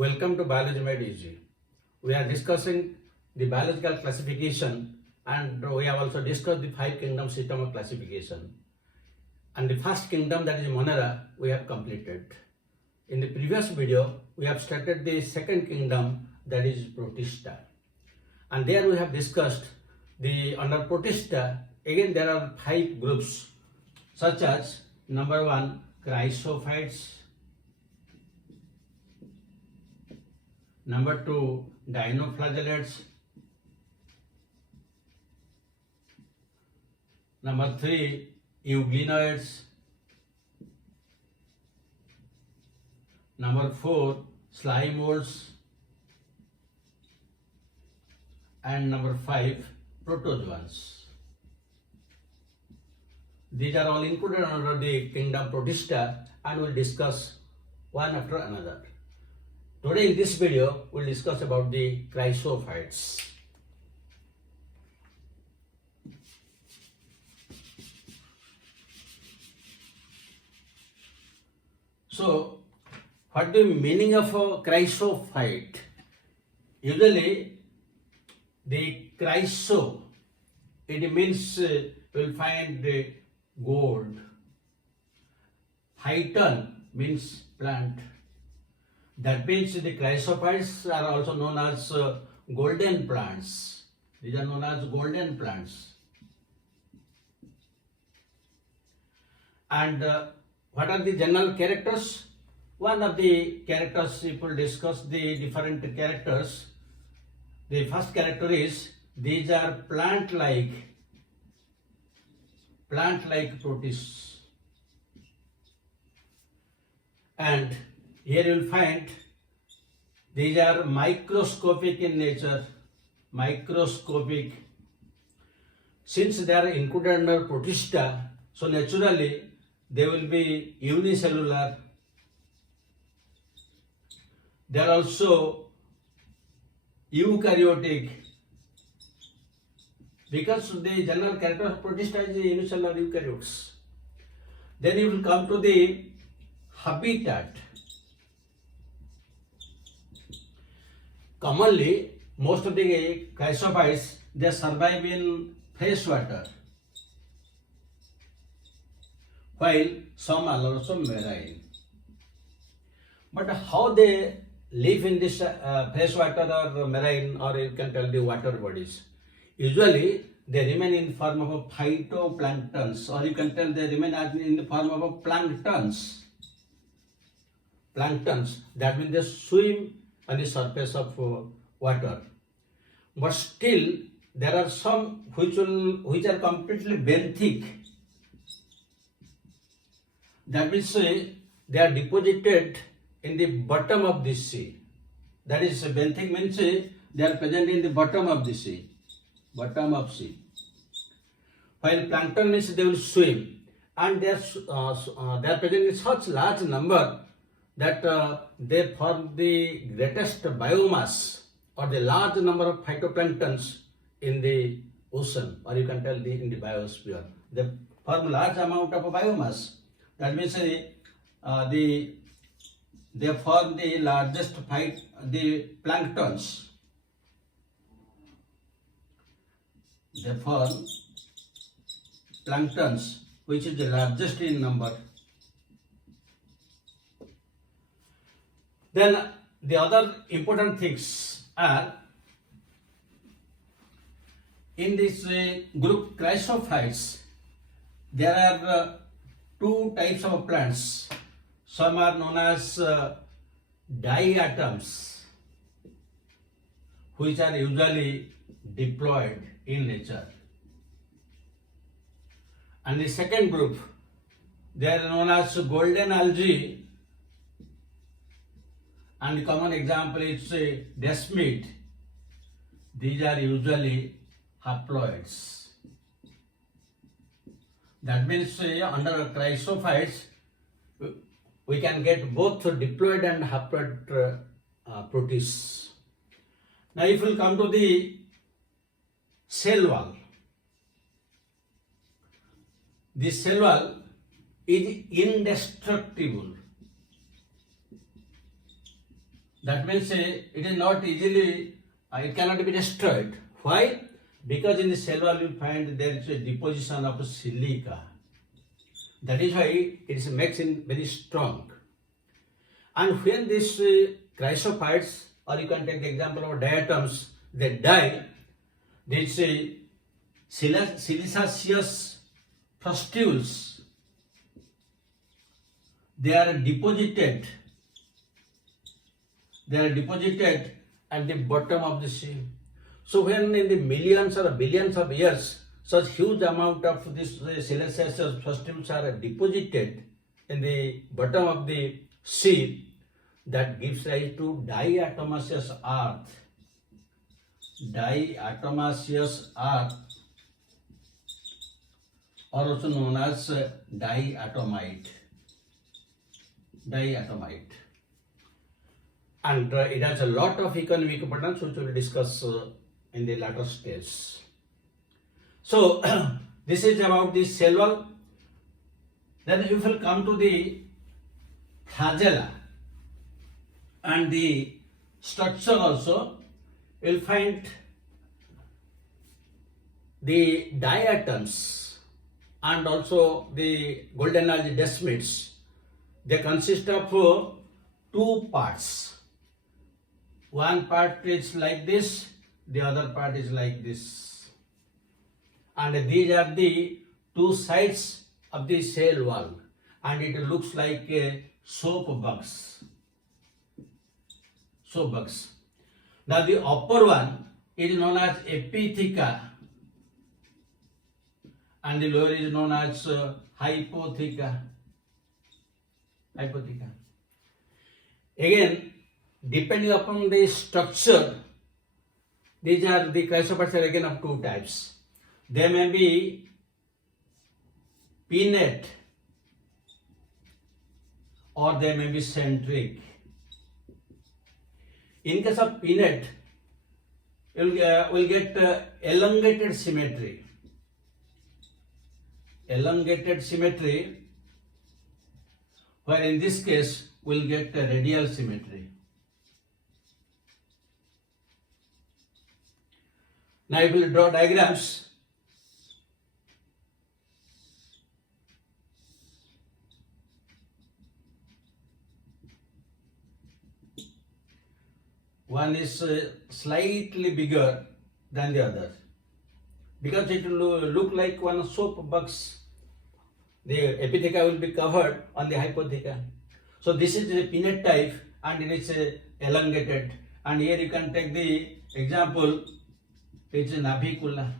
Welcome to Biology Made Easy. We are discussing the biological classification and we have also discussed the 5 kingdom system of classification. And the first kingdom, that is Monera, we have completed. In the previous video, we have started the second kingdom, that is Protista. And there we have discussed the under Protista, again there are 5 groups such as number 1, CHRYSOPHYTES, number 2, dinoflagellates, number 3, euglenoids, number 4, slime molds, and number 5, protozoans. These are all included under the kingdom Protista and we'll discuss one after another. Today in this video, we'll discuss about the CHRYSOPHYTES. So, what the meaning of a chrysophyte? Usually, the chryso, it means we'll find gold. Phyton means plant. That means the chrysophytes are also known as golden plants. These are known as golden plants. And what are the general characters? One of the characters, if we discuss the different characters, the first character is these are plant-like protists. And here you will find these are microscopic in nature, microscopic. Since they are included under Protista, so naturally they will be unicellular. They are also eukaryotic because the general character of Protista is unicellular eukaryotes. Then you will come to the habitat. Commonly, most of the chrysophytes, they survive in fresh water, while some are also marine. But how they live in this fresh water or marine, or you can tell the water bodies? Usually, they remain in the form of phytoplanktons, or you can tell they remain in the form of planktons. Planktons, that means they swim on the surface of water. But still, there are some which are completely benthic. That means they are deposited in the bottom of the sea. That is, benthic means they are present in the bottom of the sea. Bottom of sea. While plankton means they will swim, and they are present in such large number that they form the greatest biomass or the large number of phytoplanktons in the ocean, or you can tell in the biosphere. They form large amount of biomass. That means they form the largest the planktons. They form planktons, which is the largest in number. Then the other important things are in this group CHRYSOPHYTES, there are 2 types of plants. Some are known as diatoms, which are usually diploid in nature. And the second group, they are known as golden algae. And the common example is desmid. These are usually haploids. That means under CHRYSOPHYTEs, we can get both diploid and haploid protists. Now if we come to the cell wall, the cell wall is indestructible. That means it is not easily, it cannot be destroyed. Why? Because in the cell wall you find there is a deposition of silica. That is why it makes it very strong. And when these chrysophytes, or you can take the example of diatoms, they die, these silicaceous pustules, they are deposited at the bottom of the sea. So when in the millions or billions of years, such huge amount of this silicaceous pustules are deposited in the bottom of the sea, that gives rise to diatomaceous earth. Diatomaceous earth, or also known as diatomite. And it has a lot of economic importance, which we will discuss in the later stage. So this is about the cell wall. Then we will come to the flagella and the structure also. You will find the diatoms and also the golden algae desmids. They consist of two parts. One part is like this, the other part is like this. And these are the two sides of the cell wall, and it looks like soap bugs. Now the upper one is known as epitheca, and the lower is known as hypotheca. Again, depending upon the structure, these are the chrysophytes are again of two types. They may be pinnate or they may be centric. In case of pinnate, we'll get elongated symmetry. Where in this case we'll get radial symmetry. Now I will draw diagrams. One is slightly bigger than the other because it will look like one soap box. The epitheca will be covered on the hypotheca. So this is the pinnate type and it is elongated. And here you can take the example, it's a navicula.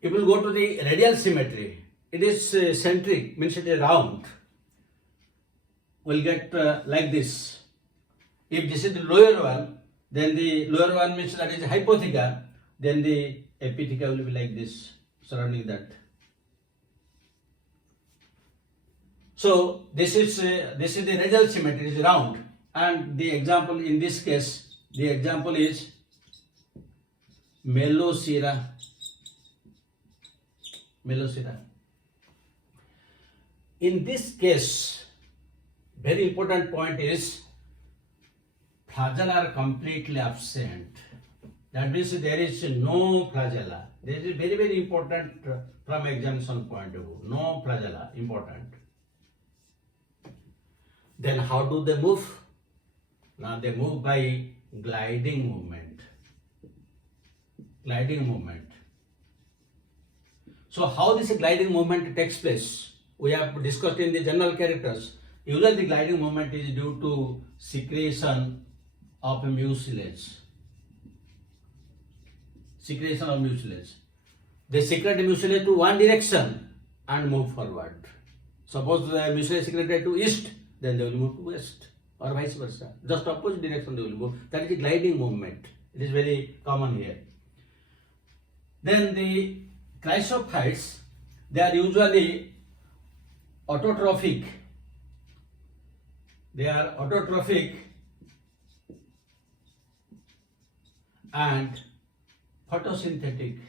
If you go to the radial symmetry, it is centric, means it is round. We'll get like this. If this is the lower one, then the lower one means that is hypotheca, then the epitheca will be like this, surrounding that. So this is the radial symmetry, is round, and the example in this case, the example is Melocera. In this case, very important point is flagella are completely absent. That means there is no flagella. This is very, very important from examination point of view. No flagella, important. Then how do they move? Now they move by gliding movement. So how this gliding movement takes place? We have discussed in the general characters. Usually the gliding movement is due to secretion of mucilage. They secrete mucilage to one direction and move forward. Suppose the mucilage secreted to east, then they will move to west, or vice versa. Just opposite direction they will move. That is the gliding movement. It is very common here. Then the chrysophytes, they are usually autotrophic. And photosynthetic.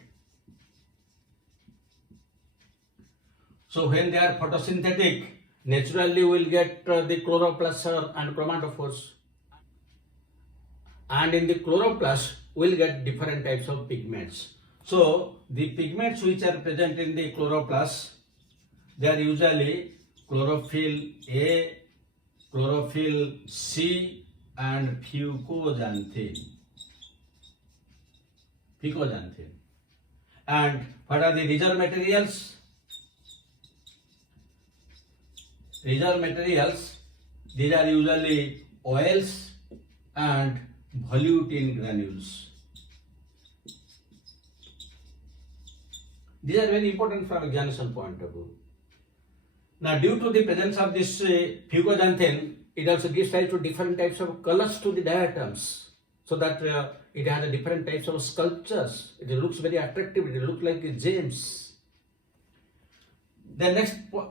So when they are photosynthetic, naturally we will get the chloroplast and chromatophores. And in the chloroplast, we will get different types of pigments. So, the pigments which are present in the chloroplast, they are usually chlorophyll A, chlorophyll C, and fucoxanthin. And what are the reserve materials? Reserve materials, these are usually oils and volutin granules. These are very important from examination point of view. Now, due to the presence of this fucoxanthin, it also gives rise to different types of colors to the diatoms, so that it has a different types of sculptures. It looks very attractive. It looks like gems. The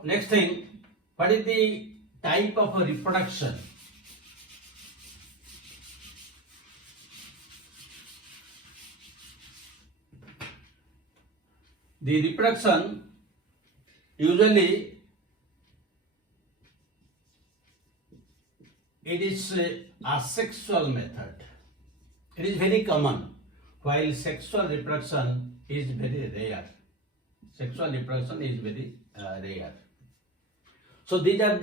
next thing, what is the type of reproduction? The reproduction usually it is a asexual method. It is very common, while sexual reproduction is very rare. Sexual reproduction is very rare. So these are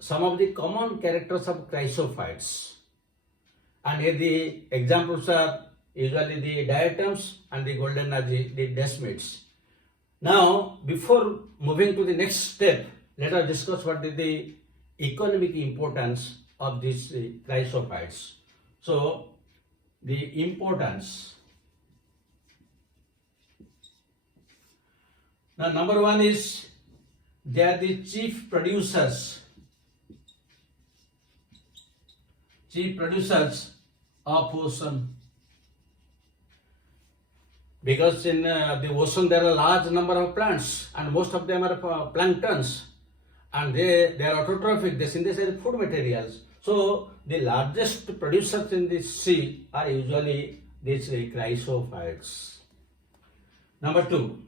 some of the common characters of chrysophytes. And here the examples are usually the diatoms and the golden are the desmids. Now, before moving to the next step, let us discuss what is the economic importance of these chrysophytes. So, the importance. Now, number one is they are the chief producers of ocean. Because in the ocean there are a large number of plants and most of them are planktons, and they are autotrophic, they synthesize food materials. So the largest producers in the sea are usually these chrysophytes. Number two,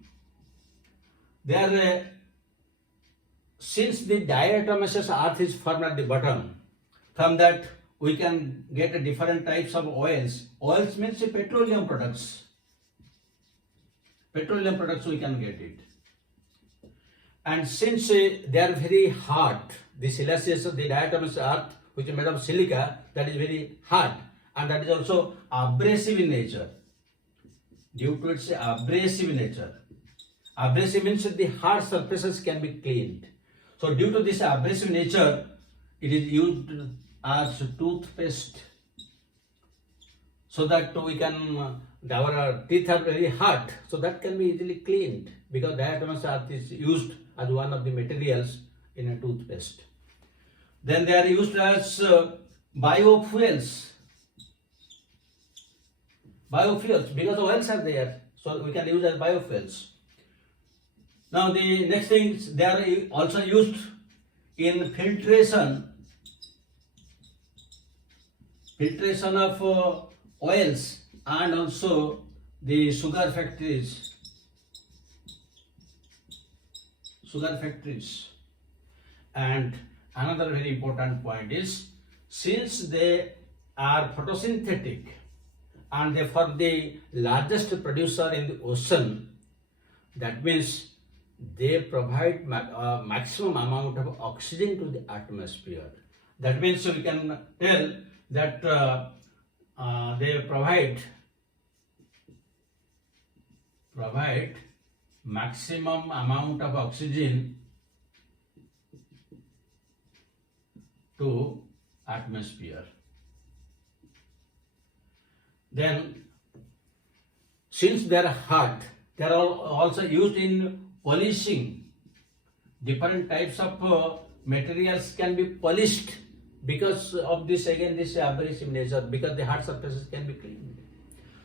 they are since the diatomaceous earth is formed at the bottom, from that we can get different types of oils. Oils means petroleum products. Petroleum products we can get it. And since they are very hard, the siliceous, the diatomaceous earth, which is made of silica, that is very hard, and that is also abrasive in nature. Due to its abrasive nature. Abrasive means the hard surfaces can be cleaned. So due to this abrasive nature, it is used as toothpaste, so that we can, our teeth are very hard, so that can be easily cleaned, because diatomaceous earth is used as one of the materials in a toothpaste. Then they are used as biofuels. Biofuels, because oils are there, so we can use as biofuels. Now the next thing, they are also used in filtration of oils, and also the sugar factories. And another very important point is, since they are photosynthetic and they are the largest producer in the ocean, that means they provide maximum amount of oxygen to the atmosphere. That means we can tell that they provide maximum amount of oxygen to atmosphere. Then, since they are hard, they are also used in polishing. Different types of materials can be polished because of this, again, this abrasive nature, because the hard surfaces can be cleaned.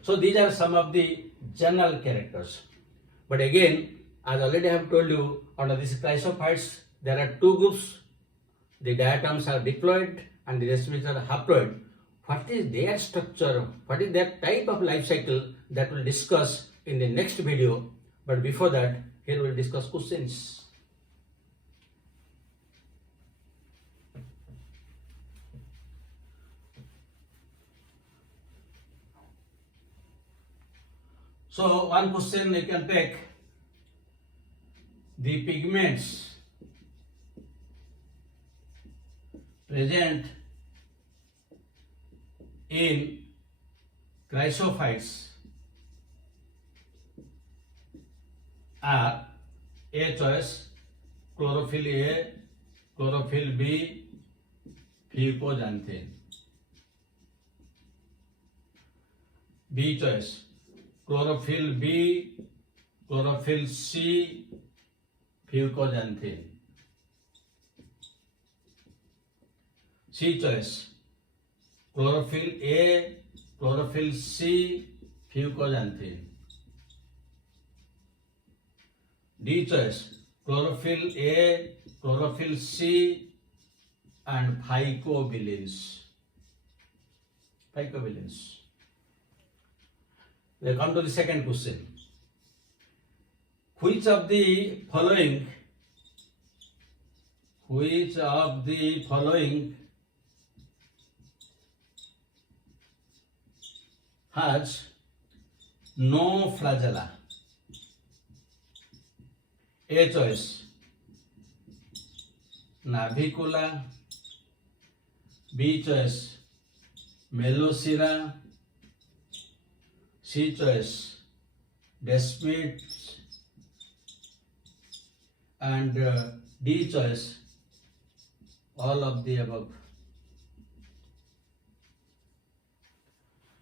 So these are some of the general characters. But again, as already I have told you, under these chrysophytes, there are two groups. The diatoms are diploid and the rest are haploid. What is their structure? What is their type of life cycle? That we'll discuss in the next video. But before that, here we'll discuss questions. So one question you can take: the pigments present in chrysophytes are A choice chlorophyll A, chlorophyll B, fucoxanthin. B choice chlorophyll B, chlorophyll C, fucoxanthin. C choice chlorophyll A, chlorophyll C, fucoxanthin. D choice chlorophyll A, chlorophyll C, and phycobilins. Phycobilins. We come to the second question. Which of the following has no flagella? A choice navicula, B choice melosira, C choice desmids, and D choice all of the above.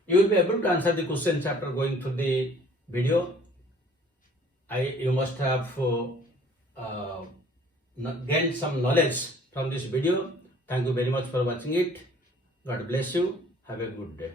You will be able to answer the questions after going through the video. You must have gained some knowledge from this video. Thank you very much for watching it. God bless you. Have a good day.